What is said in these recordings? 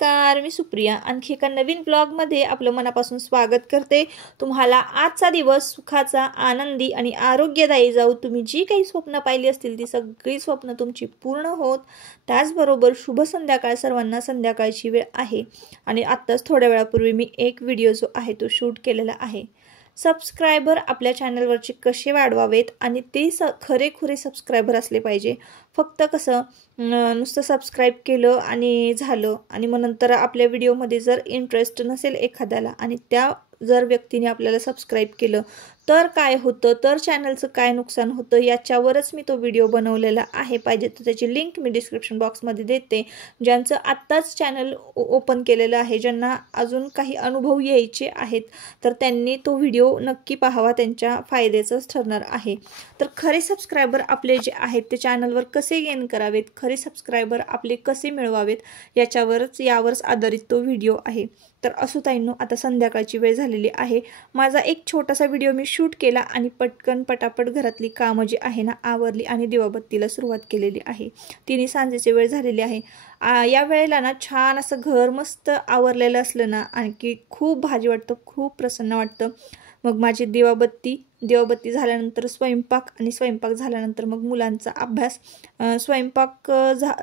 नमस्कार, मी सुप्रिया आणखी एका नवीन ब्लॉगमध्ये आपलं मनापासून स्वागत करते। तुम्हाला आजचा दिवस सुखाचा, आनंदी आणि आरोग्यदायी जाऊ। तुम्ही जी काही स्वप्न पाहिली असतील ती सगळी स्वप्न तुमची पूर्ण होत। त्याचबरोबर शुभ संध्याकाळ सर्वांना। संध्याकाळची वेळ आहे आणि आत्ताच थोड्या वेळापूर्वी मी एक व्हिडिओ जो आहे तो शूट केलेला आहे। सबस्क्रायबर आपल्या चॅनलवरचे कसे वाढवावेत आणि ते खरे सबस्क्रायबर असले पाहिजे। फक्त कसं नुसतं सबस्क्राइब केलं आणि झालं आणि मग नंतर आपल्या व्हिडिओमध्ये जर इंटरेस्ट नसेल एखाद्याला आणि त्या जर व्यक्तीने आपल्याला सबस्क्राइब केलं तर काय होतं, तर चॅनलचं काय नुकसान होतं याच्यावरच मी तो व्हिडिओ बनवलेला आहे। पाहिजे तर त्याची लिंक मी डिस्क्रिप्शन बॉक्समध्ये देते। ज्यांचं आत्ताच चॅनल ओपन केलेलं आहे, ज्यांना अजून काही अनुभव यायचे आहेत तर त्यांनी तो व्हिडिओ नक्की पाहावा, त्यांच्या फायद्याचंच ठरणार आहे। तर खरे सबस्क्रायबर आपले जे आहेत ते चॅनलवर कसे गेन करावेत, खरे सबस्क्रायबर आपले कसे मिळवावेत यावरच आधारित तो व्हिडिओ आहे। तर असो ताईंनो, आता संध्याकाळची वेळ झालेली आहे। माझा एक छोटासा व्हिडिओ मी शूट केला आणि पटकन पटापट घरातली कामं जी आहे ना आवरली आणि दिवाबत्तीला सुरुवात केलेली आहे। तिन्ही सांजेची वेळ झालेली आहे। या वेळेला ना छान असं घर मस्त आवरलेलं असलं ना आणखी खूप भारी वाटतं, खूप प्रसन्न वाटतं। मग माझी दिवाबत्ती झाल्यानंतर स्वयंपाक आणि स्वयंपाक झाल्यानंतर मग मुलांचा अभ्यास। स्वयंपाक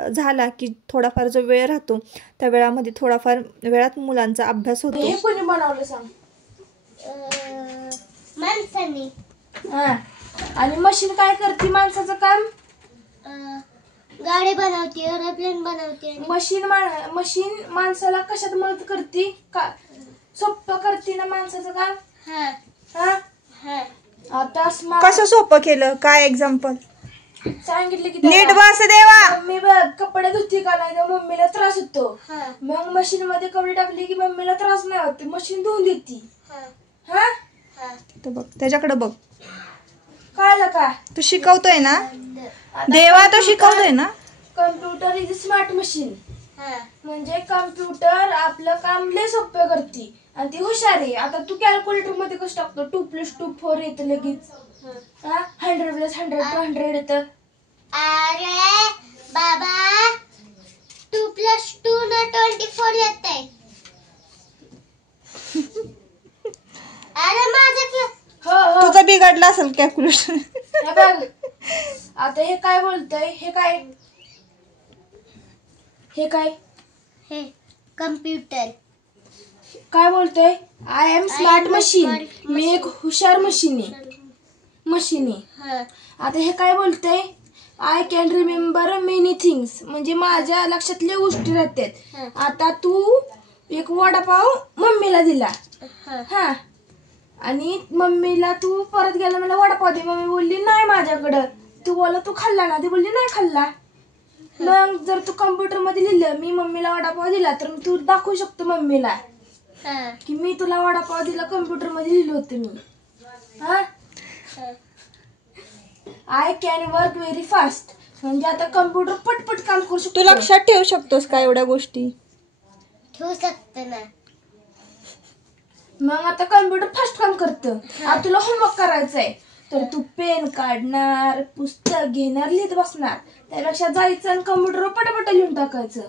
झाला की थोडाफार जो वेळ राहतो त्या वेळामध्ये थोडाफार वेळात मुलांचा अभ्यास होतो। हे कोणी बनवलं सांग? माणसाने। आणि मशीन काय करते माणसाचं काम? गाडी बनवते, एरोप्लेन बनवते। मशीन माणसाला कशात मदत करते? का सोपं करते ना माणसाचं काम? आता कसं सोपं केलं? काय एक्झाम्पल सांगितलं की नीट बस देवा। मम्मी कपडे धुती का नाही तर मम्मीला त्रास होतो। मग मशीन मध्ये कपडे टाकले की मम्मीला त्रास नाही होत, मशीन धुवून देते। बघ त्याच्याकडे बघ, कळलं का? तू शिकवतोय ना देवा, तो शिकवतोय ना। कम्प्युटर इज स्मार्ट मशीन, म्हणजे कम्प्युटर आपलं काम लय सोपं करते आणि ती हुशार आहे। आता तू कॅल्क्युलेटर मध्ये कसं टाकतो 2+2=4 येतं लगेच, 100+100 200 येतं। अरे बाबा, 2+2 ना 24 येते। अरे माझं हो तुझा बिघडला असेल कॅल्क्युलेटर। हे बघ, आता हे काय बोलतय? हे काय हे कम्प्युटर काय बोलतोय? आय एम स्मार्ट मशीन, मी एक हुशार मशीन आहे। आता हे काय बोलतंय? I can remember many things, म्हणजे माझ्या लक्षातल्या गोष्टी राहतात। आता तू एक वडापाव मम्मीला दिला, आणि मम्मीला तू परत गेला मला वडापाव दे, मम्मी बोलली नाही माझ्याकडं। तू बोला तू खाल्ला ना, ती बोलली नाही खाल्ला। मग जर तू कम्प्युटर मध्ये लिहिलं मी मम्मीला वडापाव दिला तर तू दाखवू शकतो मम्मीला की मी तुला वडापाव दिला, कम्प्युटर मध्ये लिहिलं होतं मी। I can work very fast, म्हणजे आता कम्प्युटर पटपट काम करू शकतो। तू लक्षात ठेवू शकतोस का एवढ्या गोष्टी? ठेवू शकतो ना। मग आता कम्प्युटर फास्ट काम करतं। आता तुला होमवर्क करायचा आहे तर तू पेन काढणार, पुस्तक घेणार, लिहित बसणार, त्यापेक्षा जायचं आणि कम्प्युटरवर पटापट लिहून टाकायचं।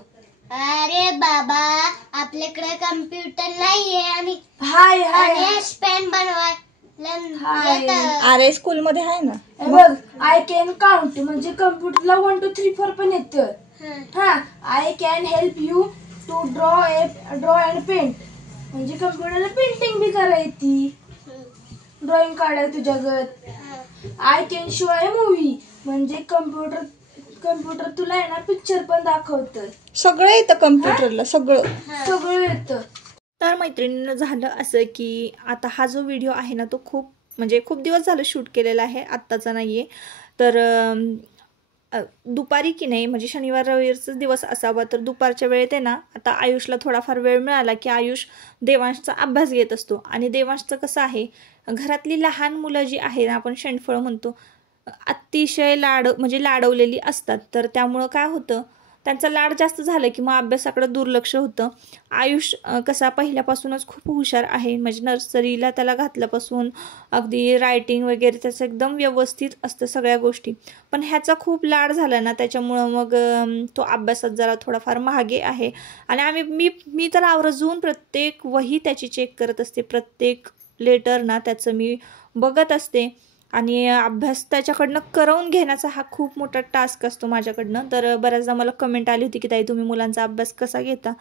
अरे बाबा, आपल्याकडे कम्प्युटर नाहीये आणि पेन बनवायला अरे स्कूल मध्ये आहे ना। बघ, आय कॅन काउंट, म्हणजे कम्प्युटरला 1 2 3 4 पण येतं। I can help you to draw and paint, म्हणजे कम्प्युटरला पेंटिंग बी करायची, ड्रॉइंग काढाय तुझ्यागत। I can show a movie, म्हणजे कम्प्युटर तुला आहे ना पिक्चर पण दाखवतं। सगळं येतं कम्प्युटरला, सगळं येतं। तर मैत्रिणींना झालं असं की आता हा जो व्हिडिओ आहे ना तो खूप दिवस झालं शूट केलेला आहे, आत्ताचा नाहीये। तर दुपारी की नाही, म्हणजे शनिवार रविवारचा दिवस असावा, तर दुपारच्या वेळेत आहे ना आता आयुषला थोडाफार वेळ मिळाला की आयुष देवांशचा अभ्यास घेत असतो। आणि देवांशचं कसं आहे, घरातली लहान मुलं जी आहे ना, आपण शेंडफळ म्हणतो, अतिशय लाडवलेली असतात। तर त्यामुळं काय होतं, त्यांचा लाड जास्त झाला की मग अभ्यासाकडे दुर्लक्ष होतं. आयुष कसा पहिल्यापासूनच खूप हुशार आहे, म्हणजे नर्सरीला त्याला घातल्यापासून अगदी रायटिंग वगैरे त्याचं एकदम व्यवस्थित असतं सगळ्या गोष्टी. पण ह्याचा खूप लाड झाला ना, त्याच्यामुळं मग तो अभ्यासात जरा थोडाफार मागे आहे. आणि मी तर आवर्जून प्रत्येक वही त्याची चेक करत असते, प्रत्येक लेटर ना त्याचं मी बघत असते. आणि अभ्यास त्याच्याकडनं करवून घेण्याचा हा खूप मोठा टास्क असतो माझ्याकडनं. तर बऱ्याचदा मला कमेंट आली होती की ताई तुम्ही मुलांचा अभ्यास कसा घेता.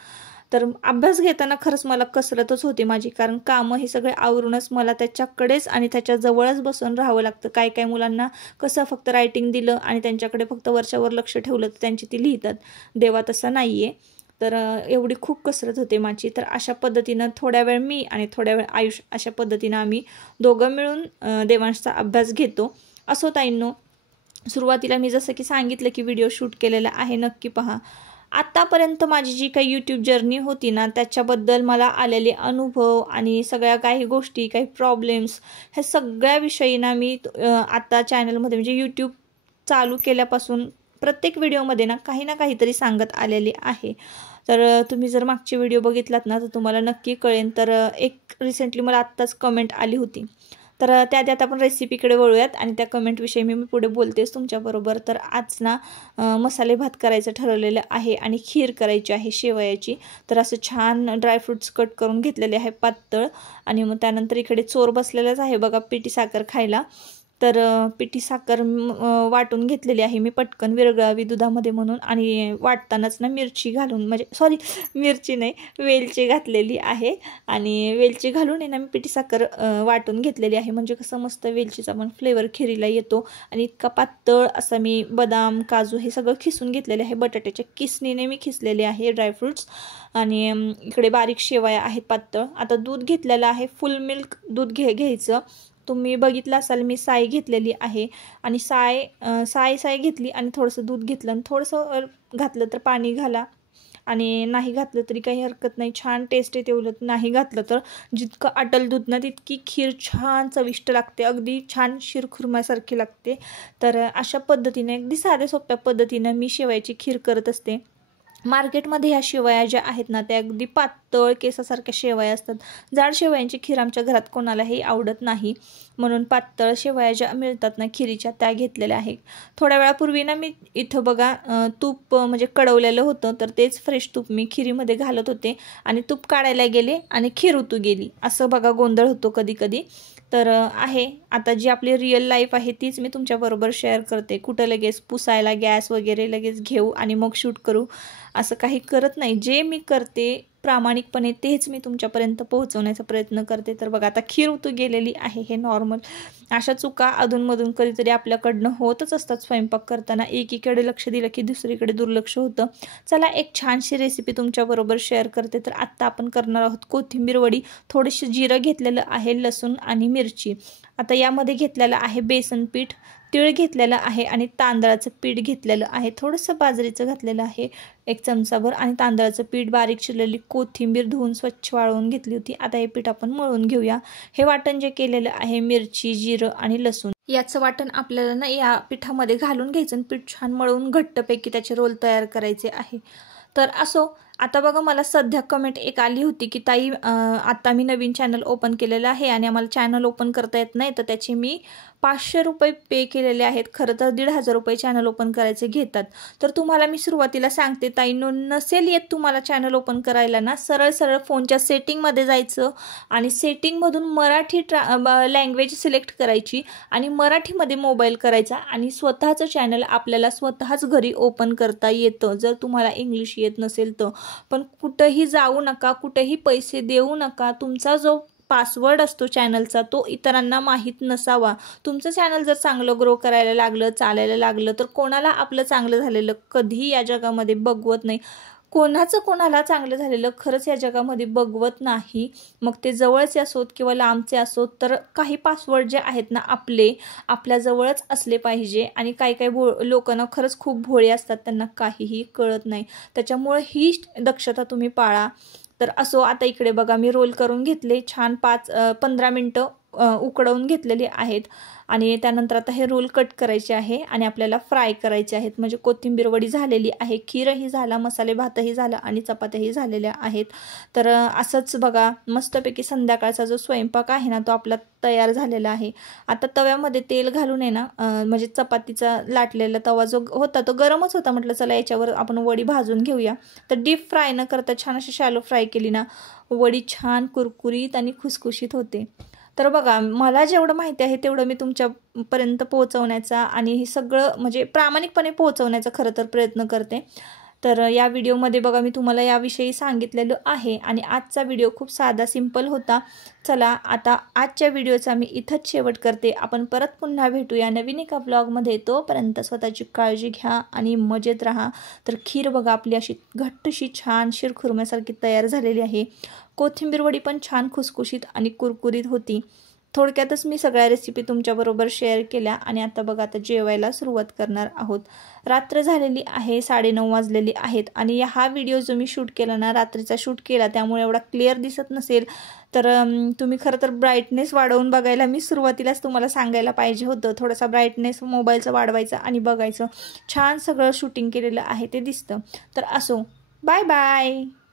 तर अभ्यास घेताना खरंच मला कसरतच होती माझी, कारण कामं हे सगळे आवरूनच मला त्याच्याकडेच आणि त्याच्याजवळच बसून राहावं लागतं. काय काय मुलांना कसं फक्त रायटिंग दिलं आणि त्यांच्याकडे फक्त वरच्यावर लक्ष ठेवलं तर त्यांची ती लिहितात, देवा तसं नाही आहे. तर एवढी खूप कसरत होते माझी. तर अशा पद्धतीनं थोड्या वेळ मी आणि थोड्या वेळ आयुष, अशा पद्धतीनं आम्ही दोघं मिळून देवांशचा अभ्यास घेतो. असो ताईंनो, सुरुवातीला मी जसं की सांगितलं की व्हिडिओ शूट केलेला आहे, नक्की पहा. आत्तापर्यंत माझी जी काही यूट्यूब जर्नी होती ना, त्याच्याबद्दल मला आलेले अनुभव आणि सगळ्या काही गोष्टी, काही प्रॉब्लेम्स, ह्या सगळ्याविषयी ना मी आता चॅनलमध्ये म्हणजे यूट्यूब चालू केल्यापासून प्रत्येक व्हिडिओमध्ये ना काहीतरी सांगत आलेली आहे. तर तुम्ही जर मागचे व्हिडिओ बघितलात ना तर तुम्हाला नक्की कळेल. तर एक रिसेंटली मला आत्ताच कमेंट आली होती, तर त्यात आपण रेसिपीकडे वळूयात आणि त्या कमेंटविषयी मी पुढे बोलतेच तुमच्याबरोबर. तर आज ना मसाले भात करायचं ठरवलेलं आहे आणि खीर करायची आहे शेवयाची. तर असं छान ड्रायफ्रूट्स कट करून घेतलेले आहे पातळ. आणि मग त्यानंतर इकडे चोर बसलेलाच आहे बघा पिठी साखर खायला. तर पिठी साखर वाटून घेतलेली आहे मी पटकन विरघळावी दुधामध्ये म्हणून. आणि वाटतानाच ना मिरची घालून, म्हणजे सॉरी मिरची नाही, वेलची घातलेली आहे. आणि वेलची घालून आहे ना मी पिठी साखर वाटून घेतलेली आहे, म्हणजे कसं मस्त वेलचीचा पण फ्लेवर खिरीला येतो. आणि इतका पातळ असा मी बदाम काजू हे सगळं खिसून घेतलेले आहे, बटाट्याच्या किसणीने मी खिसलेले आहे ड्रायफ्रूट्स. आणि इकडे बारीक शेवया आहेत पातळ. आता दूध घेतलेलं आहे, फुल मिल्क दूध घ्यायचं. तुम्ही बघितलं असाल मी साय घेतलेली आहे. आणि साय घेतली आणि थोडंसं दूध घेतलं आणि थोडंसं घातलं तर पाणी घाला, आणि नाही घातलं तरी काही हरकत नाही, छान टेस्ट येते. उलट नाही घातलं तर जितकं आटल दूध ना तितकी खीर छान चविष्ट लागते, अगदी छान शिरखुरम्यासारखी लागते. तर अशा पद्धतीने अगदी साध्या सोप्या पद्धतीनं मी शेवयाची खीर करत असते. मार्केटमध्ये ह्या शेवया ज्या आहेत ना त्या अगदी पातळ केसासारख्या शेवया असतात. जाड शेवयांची खीर आमच्या घरात कोणालाही आवडत नाही, म्हणून पातळ शेवया ज्या मिळतात ना खिरीच्या त्या घेतलेल्या आहेत. थोड्या वेळापूर्वी ना मी इथं बघा तूप म्हणजे कडवलेलं होतं, तर तेच फ्रेश तूप मी खिरीमध्ये घालत होते आणि तूप काढायला गेले आणि खीर उतू गेली. असं बघा गोंधळ होतो कधी कधी. तर आहे आता जी आपली रिअल लाईफ आहे तीच मी तुमच्याबरोबर शेअर करते. कुठं लगेच पुसायला गॅस वगैरे लगेच घेऊ आणि मग शूट करू असं काही करत नाही. जे मी करते प्रामाणिकपणे तेच मी तुमच्यापर्यंत पोहोचवण्याचा प्रयत्न करते. तर बघा आता खीर उतू गेलेली आहे, हे नॉर्मल. अशा चुका अधूनमधून कधीतरी आपल्याकडनं होतच असतात स्वयंपाक करताना. एकीकडे लक्ष दिलं की दुसरीकडे दुर्लक्ष होतं. चला एक छानशी रेसिपी तुमच्याबरोबर शेअर करते. तर आत्ता आपण करणार आहोत कोथिंबीर वडी. थोडीशी जिरं घेतलेलं आहे, लसूण आणि मिरची. आता यामध्ये घेतलेलं आहे बेसन पीठ, तीळ घेतलेलं आहे आणि तांदळाचं पीठ घेतलेलं आहे. थोडंसं बाजरीचं घातलेलं आहे 1 चमचाभर आणि तांदळाचं पीठ, बारीक चिरलेली कोथिंबीर धुवून स्वच्छ वाळवून घेतली होती. आता हे पीठ आपण मळून घेऊया. हे वाटण जे केलेलं आहे मिरची, जिरं आणि लसूण, याचं वाटण आपल्याला ना या पिठामध्ये घालून घ्यायचं आणि पीठ छान मळून घट्टपैकी त्याचे रोल तयार करायचे आहे. तर असो, आता बघा मला सध्या कमेंट एक आली होती की ताई आता मी नवीन चॅनल ओपन केलेलं आहे आणि आम्हाला चॅनल ओपन करता येत नाही, तर त्याचे मी 500 रुपये पे केलेले आहेत. खरं तर 1,500 रुपये चॅनल ओपन करायचे घेतात. तर तुम्हाला मी सुरुवातीला सांगते ताई, नसेल येत तुम्हाला चॅनल ओपन करायला ना, सरळ फोनच्या सेटिंगमध्ये जायचं आणि सेटिंगमधून मराठी लँग्वेज सिलेक्ट करायची आणि मराठीमध्ये मोबाईल करायचा आणि स्वतःचं चॅनल आपल्याला स्वतःच घरी ओपन करता येतं जर तुम्हाला इंग्लिश येत नसेल तर. पण कुठंही जाऊ नका, कुठेही पैसे देऊ नका. तुमचा जो पासवर्ड असतो चॅनलचा तो इतरांना माहीत नसावा. तुमचं चॅनल जर चांगलं ग्रो करायला लागलं, चालायला लागलं, तर कोणाला आपलं चांगलं झालेलं कधीही या जगामध्ये बघवत नाही. कोणाला चांगलं झालेलं खरंच या जगामध्ये बघवत नाही. मग ते जवळचे असोत किंवा लांबचे असोत. तर काही पासवर्ड जे आहेत ना आपल्या जवळच असले पाहिजे. आणि काही लोकांना खरंच खूप भोळे असतात, त्यांना काहीही कळत नाही. त्याच्यामुळे ही दक्षता तुम्ही पाळा. तर असो, आता इकडे बघा मी रोल करून घेतले छान 15 मिनटं उकडवून घेतलेले आहेत आणि त्यानंतर आता हे रोल कट करायचे आहे आणि आपल्याला फ्राय करायचे आहेत. म्हणजे कोथिंबीर वडी झालेली आहे, खीरही झाला, मसाले भातही झाला आणि चपात्याही झालेल्या आहेत. तर असंच बघा मस्तपैकी संध्याकाळचा जो स्वयंपाक आहे ना तो आपला तयार झालेला आहे. आता तव्यामध्ये तेल घालून आहे ना म्हणजे चपातीचा लाटलेला तवा जो होता तो गरमच होता. म्हटलं चला याच्यावर आपण वडी भाजून घेऊया. तर डीप फ्राय न करता छान अशी शॅलो फ्राय केली ना वडी छान कुरकुरीत आणि खुसखुशीत होते. तर बघा मला जेवढं माहिती आहे तेवढं मी तुमच्यापर्यंत पोहोचवण्याचा आणि हे सगळं म्हणजे प्रामाणिकपणे पोहोचवण्याचा खरं तर प्रयत्न करते. तर या व्हिडिओमध्ये बघा मी तुम्हाला याविषयी सांगितलेलं आहे आणि आजचा व्हिडिओ खूप साधा सिंपल होता. चला आता आजच्या व्हिडिओचा मी इथंच शेवट करते. आपण परत पुन्हा भेटूया नवीन एका ब्लॉगमध्ये. तोपर्यंत स्वतःची काळजी घ्या आणि मजेत राहा. तर खीर बघा आपली अशी घट्टशी छान शिरखुर्म्यासारखी तयार झालेली आहे. कोथिंबीर वडी पण छान खुसखुशीत आणि कुरकुरीत होती. थोडक्यातच मी सगळ्या रेसिपी तुमच्याबरोबर शेअर केल्या आणि आता बघा आता जेवायला सुरुवात करणार आहोत. रात्र झालेली आहे, 9:30 वाजलेली आहेत आणि हा व्हिडिओ जो मी शूट केला ना रात्रीचा शूट केला त्यामुळे एवढा क्लिअर दिसत नसेल. तर तुम्ही खरं तर ब्राईटनेस वाढवून बघायला मी सुरुवातीलाच तुम्हाला सांगायला पाहिजे होतं. थोडासा ब्राईटनेस मोबाईलचा वाढवायचा आणि बघायचं छान सगळं शूटिंग केलेलं आहे ते दिसतं. तर असो, बाय बाय.